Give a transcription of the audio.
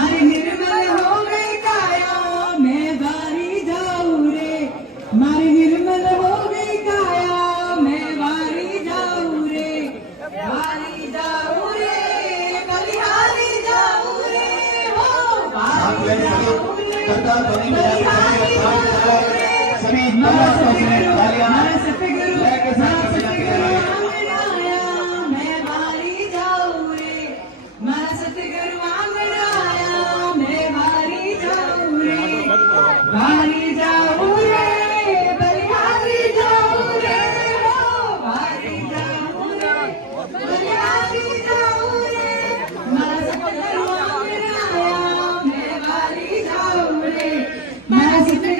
मारी निर्मल हो गई काया मैं वारी जाऊं रे मारी निर्मल हो गई काया मैं वारी जाऊं रे बलिहारी जाऊं रे हो वारी जाऊं रे बलिहारी जाऊं रे सभी मारा सतगुरु आंगनाया मैं वारी जाऊं रे मारा सतगुरु आंगनाया मैं वारी जाऊं रे वारी जाऊं रे बलिहारी जाऊं रे हो वारी जाऊं रे बलिहारी जाऊं रे मारा सतगुरु आंगनाया मैं वारी जाऊं रे मारा सतगुरु